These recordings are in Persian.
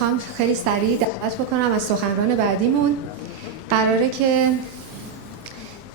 میخوام خیلی سریع دعوت بکنم از سخنران بعدیمون. قراره که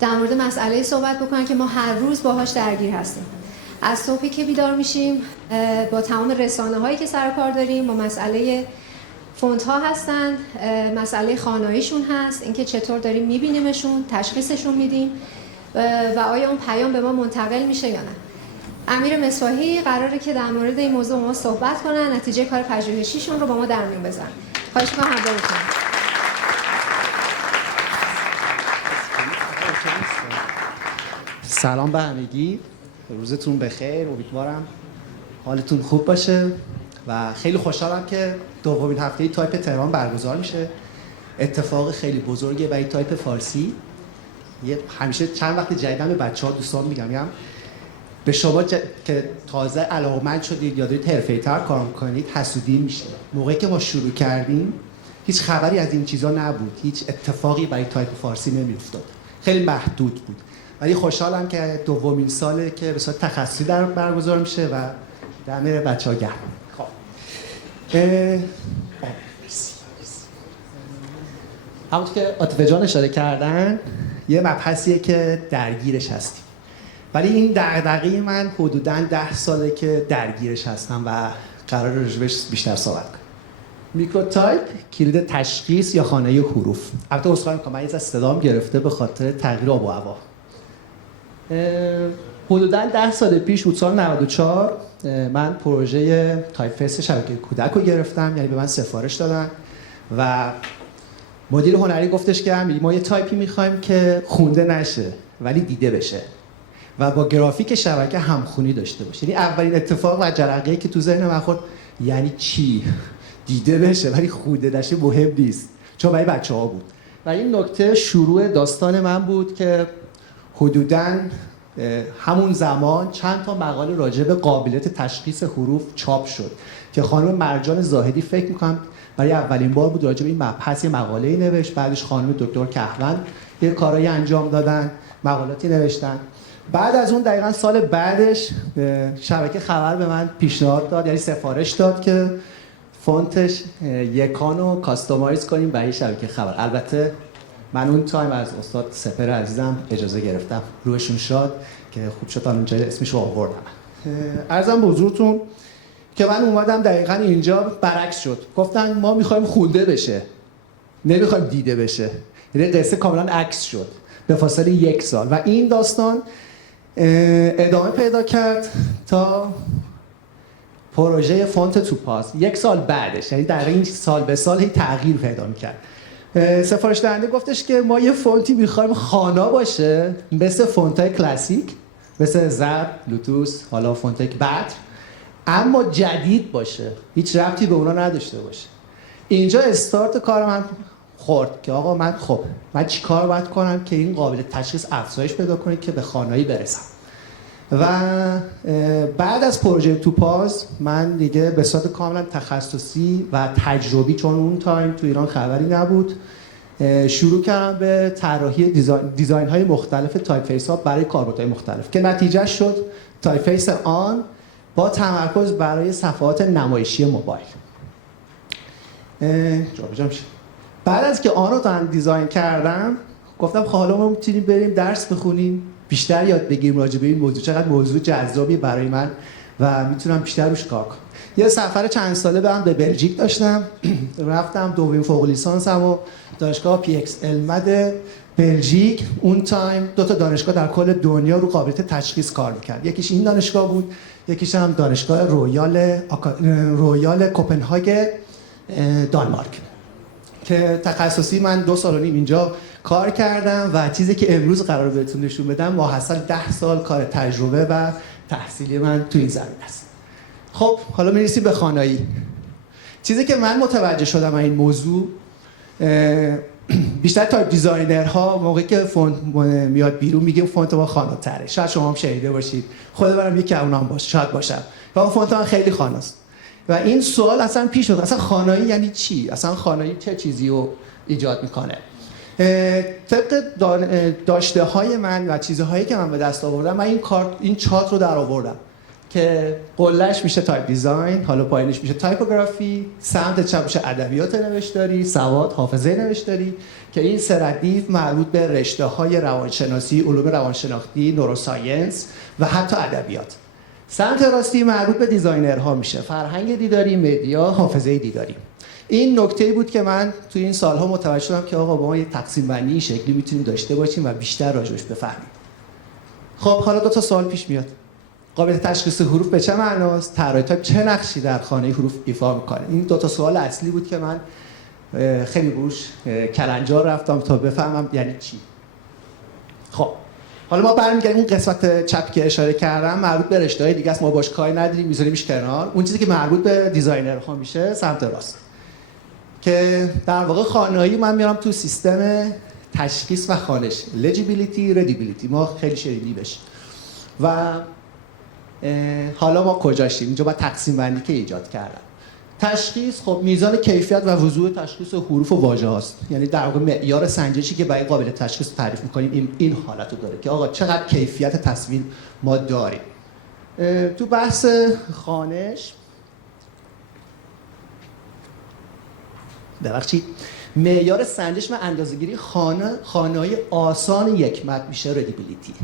در مورد مسئله صحبت بکنن که ما هر روز باهاش درگیر هستیم. از صبحی که بیدار میشیم با تمام رسانه هایی که سر و کار داریم، با مسئله فونت ها هستن، مسئله خاناییشون هست، اینکه چطور داریم میبینیمشون، تشخیصشون میدیم و آیا اون پیام به ما منتقل میشه یا نه. امیر مصباحی قراره که در مورد این موضوع ما صحبت کنن، نتیجه کار پژوهشیشون رو با ما در میون بذارن. خواهش می‌کنم همراه بکنید. سلام به همگی، روزتون بخیر، امیدوارم حالتون خوب باشه و خیلی خوشحالم که دومین هفته تایپ تهران برگزار میشه. اتفاق خیلی بزرگه برای تایپ فارسی. همیشه چند وقت جدیدن به بچه‌ها دوستان میگم به شما که تازه علاقه‌مند شدید یا دارید حرفه‌ای‌تر کار می‌کنید حسودی میشه. موقعی که ما شروع کردیم هیچ خبری از این چیزا نبود، هیچ اتفاقی برای تایپ فارسی نمی‌افتاد، خیلی محدود بود. ولی خوشحالم که دومین ساله که به صورت تخصصی برگزار میشه و دم بچه‌ها گرم. خب همونطور که عاطفه جان اشاره کردن یه مبحثیه که درگیرش هستیم، ولی این دغدغه من حدوداً 10 ساله که درگیرش هستم و قرار راجبش بیشتر صحبت کنم. میکروتایپ کلید تشخیص یا خانه حروف. البته عذرخواهی می‌کنم من یه صدام گرفته به خاطر تغییر آب و هوا. حدوداً 10 سال پیش بود، سال 94 من پروژه تایپ فیس شبکه کودک رو گرفتم، یعنی به من سفارش دادن و مدیر هنری گفتش که ما یه تایپی می‌خوایم که خونده نشه ولی دیده بشه و با گرافیک شبکه همخونی داشته باشه. یعنی اولین اتفاق و جرقه‌ای که تو ذهن من خورد یعنی چی؟ دیده بشه ولی خونده نشه مهم نیست، چون برای بچه‌ها بود. و این نکته شروع داستان من بود که حدوداً همون زمان چند تا مقاله راجع به قابلیت تشخیص حروف چاپ شد که خانم مرجان زاهدی فکر می‌کنم برای اولین بار بود راجع به این مبحث مقاله‌ای نوشت. بعدش خانم دکتر کهون یه کارایی انجام دادن، مقالاتی نوشتن. بعد از اون دقیقاً سال بعدش شبکه خبر به من پیشنهاد داد، یعنی سفارش داد که فونتش یکانو کاستومایز کنیم برای شبکه خبر. البته من اون تایم از استاد سپر عزیزم اجازه گرفتم، روحشون شاد که خوب شد اونجا اسمش رو آوردم. عرضم به حضورتون که من اومدم دقیقاً اینجا برعکس شد. گفتن ما می‌خوایم خونده بشه، نمی‌خوایم دیده بشه. یعنی قصه کاملاً عکس شد به فاصله 1 سال و این داستان ادامه پیدا کرد تا پروژه فونت توپاز 1 سال بعدش، یعنی در این سال به سال هی تغییر پیدا می‌کرد. سفارش دهنده گفتش که ما یه فونتی می‌خوایم خانا باشه مثل فونت‌های کلاسیک، مثل زرد، لوتوس، حالا فونت‌های بدر، اما جدید باشه، هیچ ربطی به اونا نداشته باشه. اینجا استارت کار من خورد که آقا من چی کار باید کنم که این قابلیت تشخیص افزایش پیدا کنه که به خانایی برسم. و بعد از پروژه توپاز من دیگه به صورت کاملا تخصصی و تجربی، چون اون تایم تو ایران خبری نبود، شروع کردم به طراحی دیزاین های مختلف تایپ فیس ها برای کاربردهای مختلف که نتیجه شد تایپ فیس آن با تمرکز برای صفحات نمایشی موبایل. جابجا میشه. بعد از که آن رو دیزاین کردم گفتم حالا ما میتونیم بریم درس بخونیم، بیشتر یاد بگیریم راجع به این موضوع، چقدر موضوع جذابی برای من و میتونم بیشتر روش کار کنم. یه سفر چند ساله به بلژیک داشتم، رفتم دومین فوق لیسانسم و دانشگاه پی اکس المد بلژیک. اون تایم 2 تا دانشگاه در کل دنیا رو قابلیت تشخیص کار میکرد، یکیش این دانشگاه بود، یکیش هم دانشگاه رویال کوپنهاگ دانمارک که تخصصی من 2 سال و نیم اینجا کار کردم و چیزی که امروز قرار بهتون نشون بدم ماحصل 10 سال کار تجربه و تحصیلی من تو این زمینه است. خب حالا میرسیم به خانایی. چیزی که من متوجه شدم این موضوع، بیشتر تایپ دیزاینرها موقعی که فونت میاد بیرون میگیم فونت ما خاناتره. شاید شما هم شنیده باشید، خود منم یکی از اونام باشه، شاید باشم. و اون فونت من خیلی خاناست. و این سوال اصلا پیش اومد، اصلا خانایی یعنی چی؟ اصلا خانایی چه چیزی رو ایجاد میکنه؟ طبق داشته های من و چیزهایی که من به دست آوردم، من این چارت رو در آوردم که قلهش میشه تایپ دیزاین، حالا پایینش میشه تایپوگرافی، سمت چپ میشه ادبیات نوشتاری، سواد، حافظه نوشتاری، که این سه ردیف مربوط به رشته‌های روانشناسی، علوم روانشناختی، نوروساینس و حتی ادبیات. سمت راستی مربوط به دیزاینرها میشه، فرهنگ دیداری، مدیا، حافظه دیداری. این نکته‌ای بود که من توی این سالها متوجه شدم که آقا با ما یه تقسیم بندی این شکلی میتونیم داشته باشیم و بیشتر راجعش بفهمیم. خب حالا دو تا سوال پیش میاد. قابلیت تشخیص حروف به چه معناست؟ طراح تایپ چه نقشی در خانه حروف ایفا میکنه؟ این دو تا سوال اصلی بود که من خیلی روش کلنجار رفتم تا بفهمم یعنی چی. خب حالا ما برمیگردیم اون قسمت چپ که اشاره کردم مربوط به رشته‌های دیگه است، ما باش کاری نداریم، میذاریمش کنار. اون چیزی که مربوط به دیزاینرها میشه سمت راست، که در واقع خانه‌ای من میارم تو سیستم تشخیص و خوانش، legibility readability، ما خیلی شیرینی بشه. و حالا ما کجاشیم؟ اینجا باید تقسیم بندی که ایجاد کردم. تشخیص، خب میزان کیفیت و وضوح تشخیص حروف و واژه هاست، یعنی در واقع معیار سنجشی که برای قابل تشخیص تعریف میکنیم این حالت رو داره که آقا چقدر کیفیت تصویر ما داریم. تو بحث خوانش ببخشید، معیار سنجش و اندازه‌گیری خانه‌های آسان یک متن میشه ردیبیلیتی،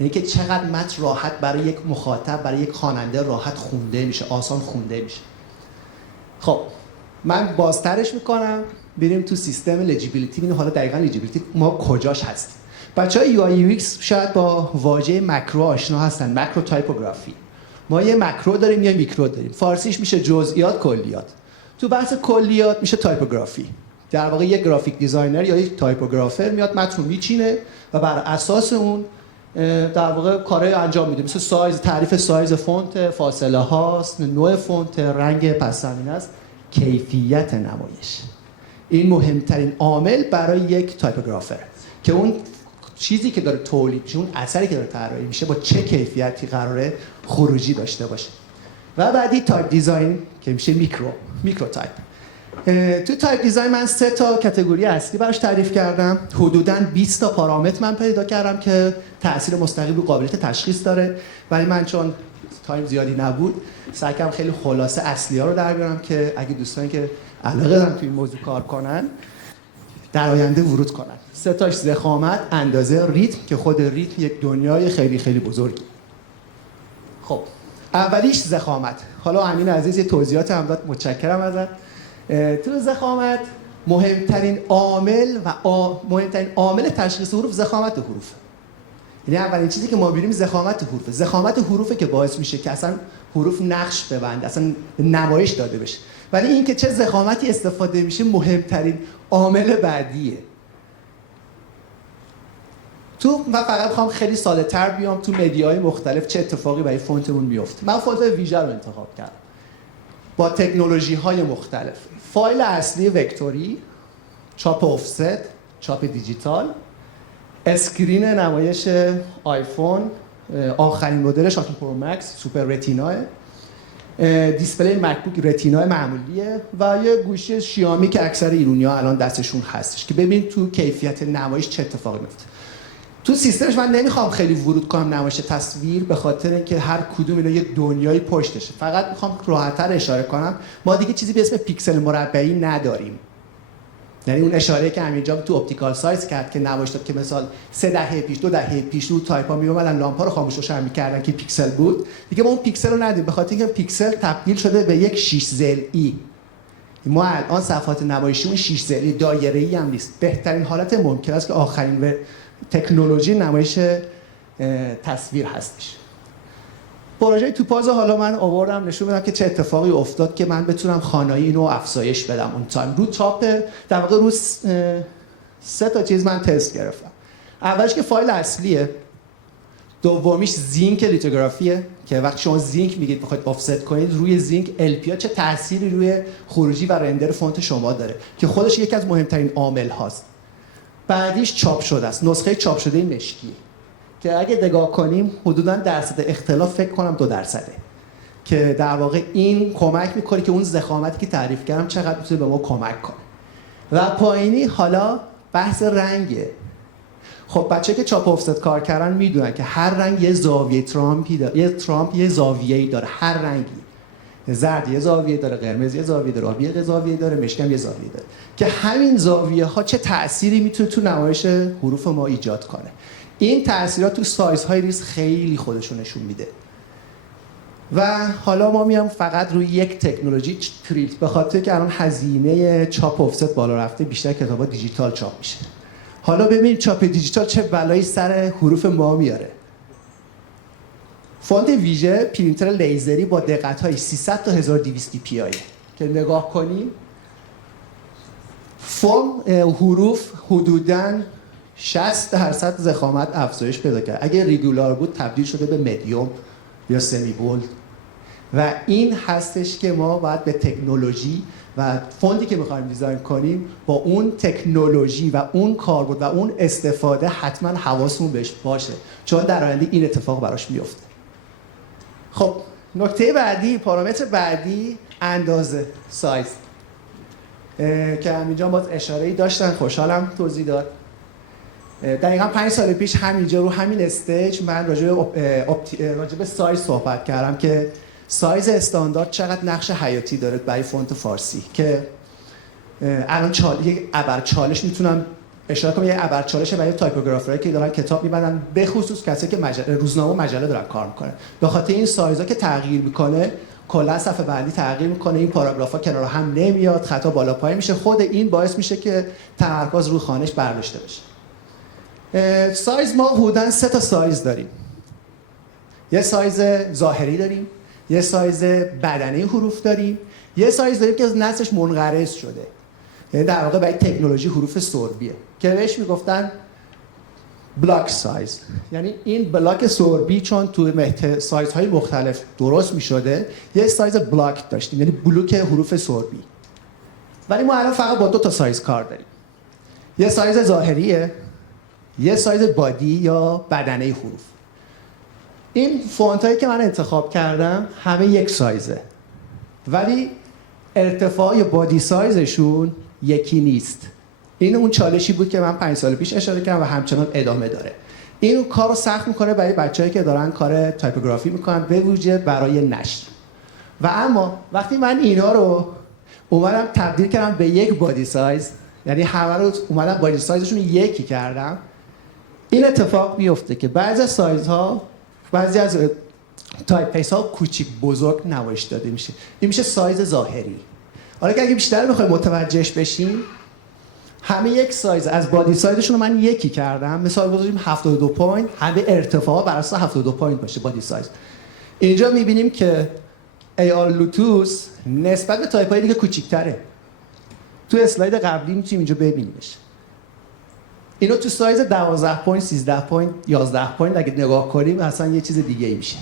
یعنی که چقدر متن راحت برای یک مخاطب، برای یک خواننده راحت خونده میشه، آسان خونده میشه. خب من بازترش میکنم، بریم تو سیستم لجیبیلیتی، ببینیم حالا دقیقاً لجیبیلیتی ما کجاش هستیم. بچهای یو آی یو ایکس شاید با واژه مکرو آشنا هستن، مکرو تایپوگرافی. ما یه مکرو داریم، یه میکرو داریم. فارسیش میشه جزئیات، کلیات. تو بحث کلیات میشه تایپوگرافی. در واقع یک گرافیک دیزاینر یا یک تایپوگرافر میاد متن رو میچینه و بر اساس اون در واقع کارهای انجام میده، مثل سایز، تعریف سایز فونت، فاصله هاست، نوع فونت، رنگ پس زمینه است، کیفیت نمایش. این مهمترین عامل برای یک تایپوگرافر که اون چیزی که داره تولید میشه، اون اثری که داره طراحی میشه با چه کیفیتی قراره خروجی داشته باشه. و بعدی تایپ دیزاین که میشه میکرو تایپ. تو تایپ دیزاین من 3 تا کاتگوری اصلی براش تعریف کردم. حدوداً 20 تا پارامتر من پیدا کردم که تاثیر مستقیم رو قابلیت تشخیص داره، ولی من چون تایم زیادی نبود سعی کردم خیلی خلاصه اصلی‌ها رو در بیارم که اگه دوستانی که علاقه دارن توی این موضوع کار کنن در آینده ورود کنن. 3 تاش ضخامت، اندازه، ریتم که خود ریتم یک دنیای خیلی خیلی بزرگی. خب اولیش ضخامت. حالا امین عزیز یه توضیحات هم داد، متشکرم ازت. تو ضخامت مهمترین عامل تشخیص حروف ضخامت حروف. یعنی اولین چیزی که ما ببینیم ضخامت حروفه. ضخامت حروفه که باعث میشه که اصلا حروف نقش ببنده، اصلا نمایش داده بشه. ولی این که چه ضخامتی استفاده میشه مهمترین عامل بعدیه. من فقط میخوام خیلی ساده‌تر بیام تو مدیاهای مختلف چه اتفاقی برای فونتمون میفته. من فونت ویژه رو انتخاب کردم با تکنولوژی‌های مختلف. فایل اصلی وکتوری، چاپ آفست، چاپ دیجیتال، اسکرین نمایش آیفون، آخرین مدلش آیفون پرو مکس سوپر رتینا، دیسپلی مکبوک رتینا معمولیه و یه گوشی شیائومی که اکثر ایرانی‌ها الان دستشون هستش که ببین تو کیفیت نمایش چه اتفاقی میفته. تو سیستمش من نمیخوام خیلی ورود کنم نمایش تصویر، به خاطر اینکه هر کدوم اینا یک دنیای پشتشه. فقط میخوام راحت‌تر اشاره کنم ما دیگه چیزی به اسم پیکسل مربعی نداریم. یعنی اون اشاره که همینجا تو اپتیکال سایز کرد که نمایش داد که مثلا 3 دهه پیش 2 دهه پیش رو تایپا میومدن لامپا رو خاموش روشن می‌کردن که پیکسل بود، دیگه ما اون پیکسل رو ندیم، به خاطر اینکه پیکسل تبدیل شده به یک 6 ضلعی. ما الان صفحات نمایشیمون 6 ضلعی دایره‌ای هم نیست. بهترین حالت ممکن است که آخرین و تکنولوژی نمایش تصویر هستش. پروژه توپاز حالا من آوردم نشون بدم که چه اتفاقی افتاد که من بتونم خانایی اینو افزایش بدم. اون تایم رو چاپ در واقع رو 3 تا چیز من تست گرفتم. اولش که فایل اصلیه، دومیش زینک لیتوگرافیه که وقتی شما زینک میگید بخواید آفست کنید روی زینک LPA چه تأثیری روی خروجی و رندر فونت شما داره که خودش یکی از مهمترین عامل هاست. بعدیش چاپ شده است، نسخه چاپ شده مشکی که اگه نگاه کنیم حدوداً درصد اختلاف فکر کنم 2% که در واقع این کمک میکنه که اون ضخامتی که تعریف کردم چقدر میتونه به ما کمک کنه. و پایینی حالا بحث رنگه. خب بچه که چاپ آفست کار کردن میدونن که هر رنگ یه زاویه ترامپی داره، یه ترامپ یه زاویه‌ای داره، هر رنگی. زرد یه زاویه داره، قرمز یه زاویه داره، آبی یه زاویه داره، مشکی هم یه زاویه داره که همین زاویه ها چه تأثیری میتونه تو نمایش حروف ما ایجاد کنه. این تأثیرات تو سایزهای ریز خیلی خودشون نشون میده. و حالا ما میام فقط روی یک تکنولوژی پرینت، به خاطر که الان هزینه چاپ آفست بالا رفته، بیشتر کتابا دیجیتال چاپ میشه. حالا ببینید چاپ دیجیتال چه بلایی سر حروف ما میاره. فونت ویژه پرینتر لیزری با دقت‌های 300 تا 1200 ppi که نگاه کنیم حروف حدوداً 60% ضخامت افزایش پیدا کرد. اگه ریگولار بود تبدیل شده به مدیوم یا سمی بولد. و این هستش که ما باید به تکنولوژی و فونتی که می‌خوایم دیزاین کنیم با اون تکنولوژی و اون کاربرد و اون استفاده حتما حواسمون بهش باشه، چون در آینده این اتفاق براش میفته. خب نکته بعدی، پارامتر بعدی اندازه، سایز، که همینجا باز اشاره‌ای داشتن، خوشحالم توضیح داد. دقیقاً 5 سال پیش همینجا رو همین استیج من راجع به سایز صحبت کردم که سایز استاندارد چقدر نقش حیاتی داره برای فونت فارسی، که الان یک ابر چالش میتونم اشاره کنم، یه ابر چالش برای تایپوگرافرایی که دارن کتاب میبندن، به خصوص کسایی که روزنامه و مجله دارن کار میکنن. به خاطر این سایزا که تغییر میکنه کلا صفحه بندی تغییر میکنه، این پاراگرافا کنار هم نمیاد، خطا بالا پایین میشه. خود این باعث میشه که تمرکز روی خوانش برداشته بشه. سایز ما حدوداً 3 تا سایز داریم. یه سایز ظاهری داریم، یه سایز بدنه حروف داریم، یه سایز داریم که نصش منقرض شده، یعنی در واقع برای تکنولوژی حروف سوربیه که بهش میگفتن بلاک سایز. یعنی این بلاک سوربی چون تو سایزهای مختلف درست میشده، یه سایز بلاک داشتیم، یعنی بلوک حروف سوربی. ولی ما الان فقط با 2 تا سایز کار داریم. یه سایز ظاهریه، یه سایز بادی یا بدنه حروف. این فونت هایی که من انتخاب کردم همه یک سایزه، ولی ارتفاع یا بادی سایزشون یکی نیست. این اون چالشی بود که من 5 سال پیش اشاره کردم و همچنان ادامه داره. این کار رو سخت میکنه برای بچه‌ای که دارن کار تایپوگرافی میکنن، به ویژه برای نشر. و اما وقتی من اینا رو اومدم تبدیل کردم به یک بادی سایز، یعنی همه رو اومدم بادی سایزشون یکی کردم، این اتفاق میفته که بعضی از سایزها، بعضی از تایپ پیس ها کوچیک بزرگ نمایش داده میشه. این میشه سایز ظاهری. حالا که اگه بیشتر بخوایم متوجهش بشیم، همه یک سایز از بادی سایزشون رو من یکی کردم. مثال بزنیم 72 پوینت، همه ارتفاع بر اساس 72 پوینت باشه بادی سایز. اینجا میبینیم که AR لوتوس نسبت به تایپ های دیگه کوچیک‌تره. تو اسلاید قبلی میتونیم اینجا ببینیمش. اینو تو سایز 12 پوینت، 13 پوینت، 11 پوینت اگه نگاه کنیم اصلا یه چیز دیگه ای میشه.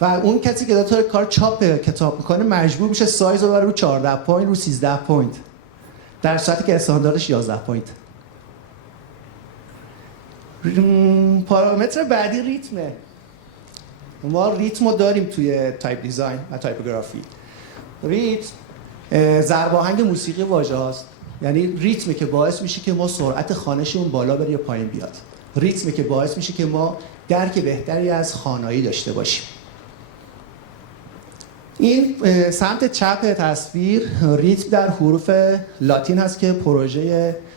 و اون کسی که داره کار چاپ کتاب میکنه مجبور میشه سایز رو ببره رو 14 پوینت، رو 13 پوینت، در صورتی که استانداردش 11 پوینت. پارامتر بعدی ریتمه. ما ریتم رو داریم توی تایپ دیزاین و تایپوگرافی. ریتم ضرب آهنگ موسیقی واژه هاست. یعنی ریتمی که باعث میشه که ما سرعت خوانشمون بالا بره یا پایین بیاد. ریتمی که باعث میشه که ما درک بهتری از خوانایی داشته باشیم. این سمت چپ تصویر ریتم در حروف لاتین هست که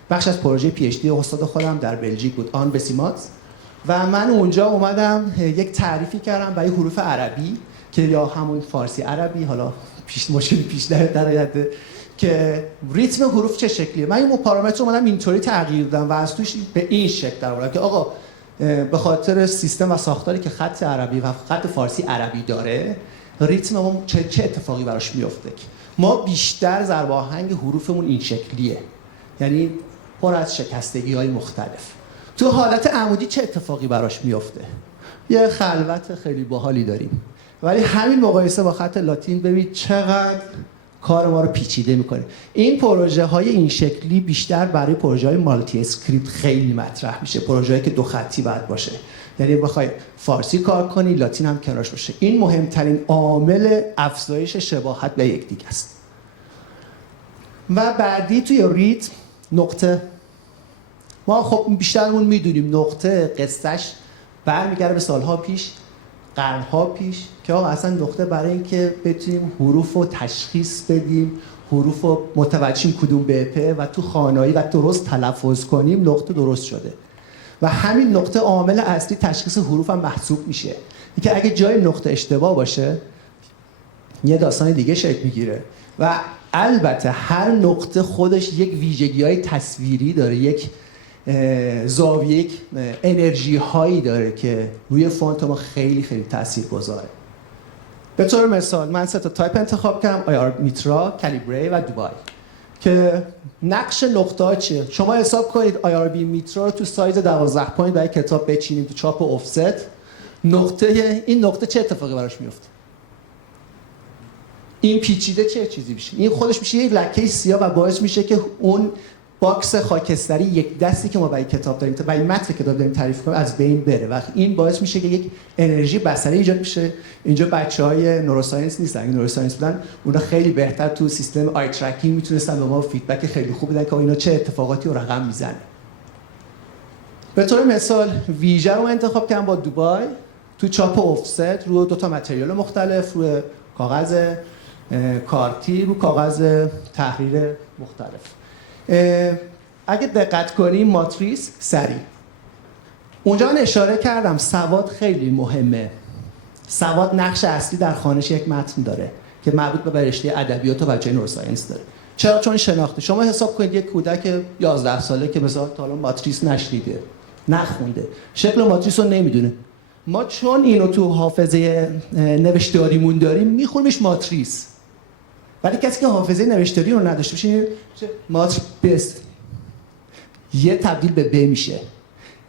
بخش از پروژه پی اچ دی استاد خودم در بلژیک بود، آن بسیمات. و من اونجا اومدم یک تعریفی کردم برای حروف عربی که یا همون فارسی عربی، حالا مشکلی پیش در آینده، که ریتم حروف چه شکلیه. من این پارامتر اومدم اینطوری تغییر دادم و از توش به این شکل در آوردم که آقا به خاطر سیستم و ساختاری که خط عربی و خط فارسی عربی داره، ریتم ما چه اتفاقی براش میفته. ما بیشتر ضرب آهنگ حروفمون این شکلیه، یعنی پر از شکستگی‌های مختلف. تو حالت عمودی چه اتفاقی براش میفته؟ یه خلوت خیلی باحالی داریم، ولی همین مقایسه با خط لاتین ببینید چقدر کار ما رو پیچیده میکنه. این پروژه های این شکلی بیشتر برای پروژه های مالتی اسکریپت خیلی مطرح میشه، پروژه هایی که 2 خطی باید باشه، یعنی بخوای فارسی کار کنی لاتین هم کنارش باشه. این مهمترین عامل افزایش شباهت به یکدیگه است. و بعدی توی ریتم نقطه ما خب بیشترمون میدونیم نقطه قصهش برمیگرده به سالها پیش، قرنها پیش، که آقا اصلا نقطه برای اینکه بتونیم حروف رو تشخیص بدیم، حروف رو متوجه شیم کدوم بهپه و تو خوانایی و درست تلفظ کنیم، نقطه درست شده. و همین نقطه عامل اصلی تشخیص حروف هم محسوب میشه. اینکه اگه جای نقطه اشتباه باشه یه داستان دیگه شکل میگیره. و البته هر نقطه خودش یک ویژگی‌های تصویری داره، یک زاویه، یک انرژی هایی داره که روی فونت ما خیلی خیلی تأثیر گذاره. به طور مثال من 3 تا تایپ انتخاب کردم: آیار میترا، کالیبری و دوبای. که نقش نقطه ها چیه؟ شما حساب کنید آیار بی میترا رو تو سایز 12 پوینت برای کتاب بچینیم تو چاپ و افست، این نقطه چه اتفاقی براش میفته؟ این پیچیده چه چیزی میشه؟ این خودش میشه یک لکه سیاه و باعث میشه که اون باکس خاکستری یک دستی که ما برای کتاب داریم، برای متن کتاب داریم تعریف کنیم، از بین بره و این باعث میشه که یک انرژی بصری ایجاد میشه. اینجا بچهای نوروساینس نیستن، اگه نوروساینس بودن اونا خیلی بهتر تو سیستم آی ترکینگ میتونستن به ما فیدبک خیلی خوب بدن که اینا چه اتفاقاتی رو رقم میزنه. به طور مثال ویژه رو انتخاب کردم با دوبای، تو چاپ و افست، رو 2 تا متریال مختلف، رو کاغذ کارتی، رو کاغذ تحریر مختلف. اگه دقت کنیم ماتریس سری اونجا من اشاره کردم سواد خیلی مهمه. سواد نقش اصلی در خوانش یک متن داره که مربوط به رشته ادبیات و بچه‌های نوروساینس داره. چرا؟ چون شناخته. شما حساب کنید یک کودک 11 ساله که مثلا تا الان ماتریس نشنیده، نخونده، شکل ماتریس رو نمیدونه، ما چون اینو تو حافظه نوشتاریمون داریم میخونیمش ماتریس. ولی کسی که حافظه نوشتاری رو نداشته باشه ماتر بست یه تبدیل به ب میشه.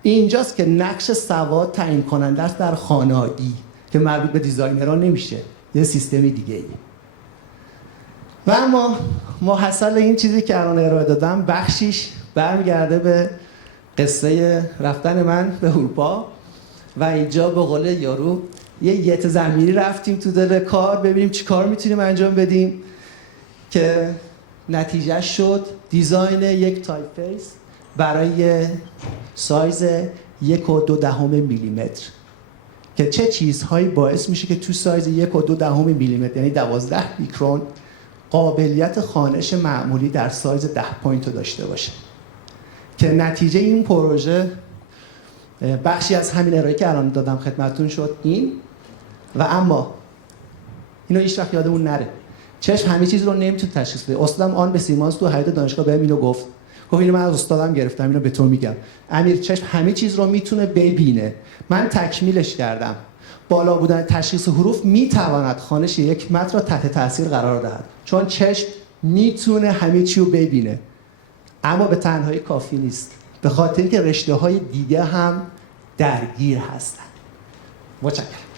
اینجاست که نقش سواد تعیین کننده است در خوانایی که مربوط به دیزاینرها نمیشه، یه سیستمی دیگه ای. و اما محصل این چیزی که الان ارائه دادم بخشیش برمیگرده به قصه رفتن من به اروپا و اینجا به قول یارو یه یت زمینی رفتیم تو دل کار ببینیم چی کار میتونیم انجام بدیم که نتیجه شد دیزاین یک تایپ فیس برای سایز 1.2 میلیمتر که چه چیزهایی باعث میشه که تو سایز 1.2 میلیمتر یعنی 12 میکرون قابلیت خوانش معمولی در سایز 10 پوینت رو داشته باشه. که نتیجه این پروژه بخشی از همین ارائه که الان دادم خدمتتون شد این. و اما اینو هیچ وقت یادمون نره، چشم همه چیز رو نمیتونه تشخیص بده. استادم آن به سیمانس تو حیاط دانشگاه بهم اینو گفت اینو من از استادم گرفتم، اینو به تو میگم. امیر، چشم همه چیز رو میتونه ببینه. من تکمیلش کردم. بالا بودن تشخیص حروف میتواند خوانش یک متن را تحت تاثیر قرار دهد، چون چشم میتونه همه چی رو ببینه، اما به تنهایی کافی نیست، به خاطر اینکه رشته‌های دیگه هم درگیر هستن. متشکرم.